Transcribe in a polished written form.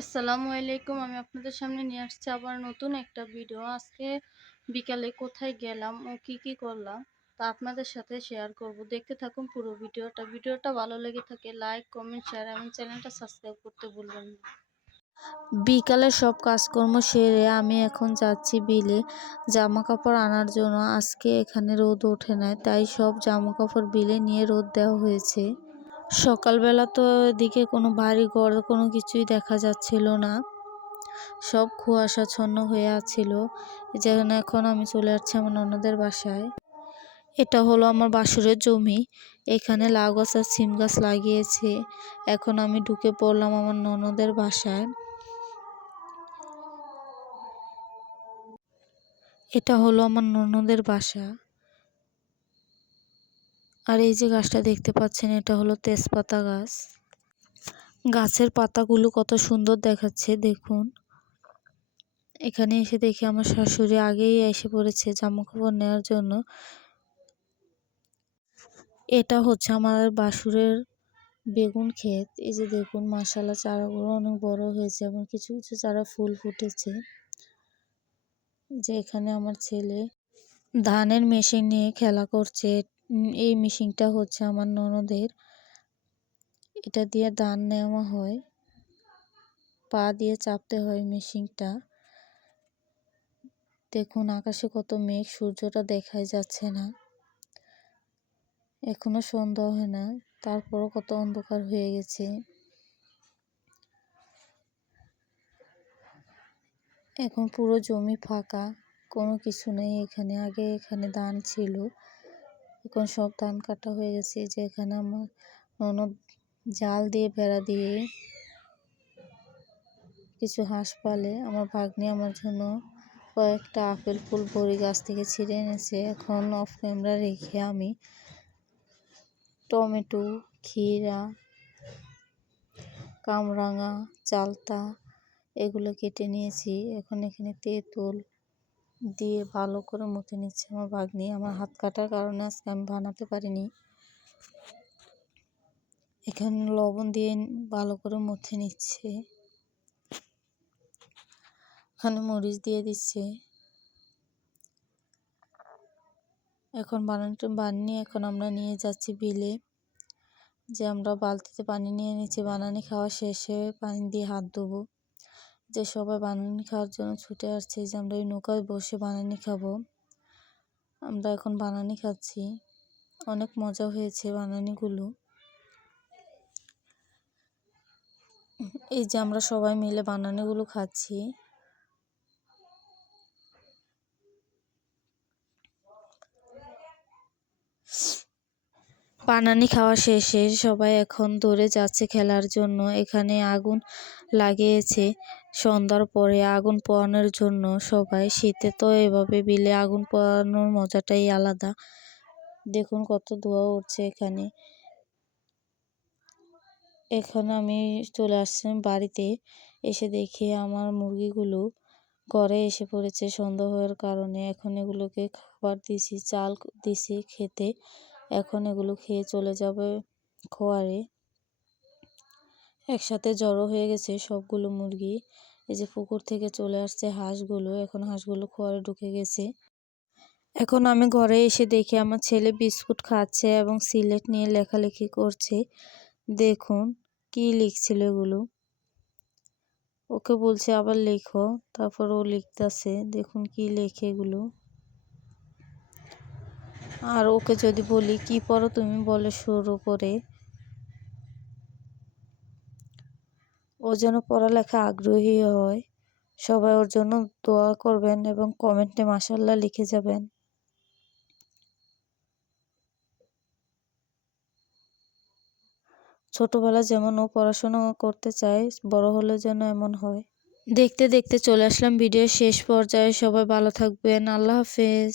আসসালামু আলাইকুম। আমি আপনাদের সামনে নিয়ে আসছি আবার নতুন একটা ভিডিও। আজকে বিকালে কোথায় গেলাম ও কি করলাম তা আপনাদের সাথে শেয়ার করব। দেখতে থাকুন পুরো ভিডিওটা। ভিডিওটা ভালো লেগে থাকে লাইক, কমেন্ট, শেয়ার এবং চ্যানেলটা সাবস্ক্রাইব করতে ভুলবেন না। বিকালে সব কাজকর্ম সেরে আমি এখন যাচ্ছি বিলে জামা কাপড় আনার জন্য। আজকে এখানে রোদ ওঠে নাই, তাই সব জামা কাপড় বিলে নিয়ে রোদ দেওয়া হয়েছে। সকালবেলা তো এদিকে কোনো ভারী ঘর কোনো কিছুই দেখা যাচ্ছিল না, সব কুয়াশাচ্ছন্ন হয়ে আছিল। যেখানে এখন আমি চলে যাচ্ছি আমার ননদের বাসায়। এটা হলো আমার বাসুরের জমি। এখানে লাউ গাছ আর সিম গাছ লাগিয়েছে। এখন আমি ঢুকে পড়লাম আমার ননদের বাসায়। এটা হলো আমার ননদের বাসা। আর এই যে গাছটা দেখতে পাচ্ছেন, এটা হলো তেজপাতা গাছ। গাছের পাতাগুলো কত সুন্দর দেখাচ্ছে দেখুন। এখানে এসে দেখি আমার শাশুড়ি আগেই এসে পড়েছে জামা কাপড় নেওয়ার জন্য। এটা হচ্ছে আমার বাসুরের বেগুন ক্ষেত। এই যে দেখুন, মাশাআল্লাহ চারাগুলো অনেক বড় হয়েছে এবং কিছু কিছু চারা ফুল ফুটেছে। যে এখানে আমার ছেলে ধানের মেশিন নিয়ে খেলা করছে। এই মেশিনটা হচ্ছে আমার ননদের। এটা দিয়ে ধান নেওয়া হয়, পা দিয়ে চাপতে হয় মেশিনটা। দেখুন আকাশে কত মেঘ, সূর্যটা দেখাই যাচ্ছে না। এখনো সন্ধ্যা হয় না, তারপরও কত অন্ধকার হয়ে গেছে। এখন পুরো জমি ফাঁকা, কোনো কিছু নেই এখানে। আগে এখানে ধান ছিল, এখন সব ধান কাটা হয়ে গেছে। যে এখানে আমার ননদ জাল দিয়ে বেড়া দিয়ে কিছু হাঁস পালে। আমার ভাগ্নি আমার জন্য কয়েকটা আপেল ফুল বড়ি গাছ থেকে ছিঁড়ে এনেছে। এখন অফ ক্যামেরা রেখে আমি টমেটো, ক্ষীরা, কামরাঙা, চালতা এগুলো কেটে নিয়েছি। এখন এখানে তেঁতুল দিয়ে ভালো করে মুথে নিচ্ছে আমার ভাগ্নি। আমার হাত কাটার কারণে আজকে আমি বানাতে পারিনি। এখানে লবণ দিয়ে ভালো করে মুথে নিচ্ছে। এখানে মরিচ দিয়ে দিচ্ছে। এখন বানিয়ে এখন আমরা নিয়ে যাচ্ছি বিলে। যে আমরা বালতিতে পানি নিয়ে নিচ্ছি, বানানি খাওয়া শেষে পানি দিয়ে হাত ধোবো। যে সবাই বানানি খাওয়ার জন্য ছুটে আসছে, যে আমরা এই নৌকায় বসে বানানি খাবো। আমরা এখন বানানি খাচ্ছি, অনেক মজা হয়েছে বানানিগুলো। এই যে আমরা সবাই মিলে বানানিগুলো খাচ্ছি। বানানি খাওয়া শেষে সবাই এখন দৌড়ে যাচ্ছে খেলার জন্য। এখানে আগুন লাগিয়েছে সন্ধ্যার পরে আগুন পোহানোর জন্য সবাই। শীতে তো এভাবে বিলে আগুন পোহানোর মজাটাই আলাদা। দেখুন কত ধোঁয়া উঠছে এখানে। এখানে আমি চলে আসলাম বাড়িতে। এসে দেখি আমার মুরগিগুলো ঘরে এসে পড়েছে সন্ধ্যা হওয়ার কারণে। এখন এগুলোকে খাবার দিছি, চাল দিছি খেতে। এখন এগুলো খেয়ে চলে যাবে খোয়ারে। একসাথে জড়ো হয়ে গেছে সবগুলো মুরগি। এই যে পুকুর থেকে চলে আসছে হাঁসগুলো, এখন হাঁসগুলো খোয়ারে ঢুকে গেছে। এখন আমি ঘরে এসে দেখি আমার ছেলে বিস্কুট খাচ্ছে এবং সিলেট নিয়ে লেখালেখি করছে। দেখুন কি লিখছিল এগুলো। ওকে বলছে আবার লেখো, তারপর ও লিখতেছে। দেখুন কি লেখে এগুলো। আর ওকে যদি বলি কি পড়ো তুমি, বলে শুরু করে। ও যেন পড়ালেখা আগ্রহী হয়। সবাই ওর জন্য দোয়া করবেন এবং কমেন্টে মাশাআল্লাহ লিখে যাবেন। ছোটবেলা যেমন ও পড়াশোনা করতে চায়, বড় হলে যেন এমন হয়। দেখতে দেখতে চলে আসলাম ভিডিওর শেষ পর্যায়ে। সবাই ভালো থাকবেন। আল্লাহ হাফেজ।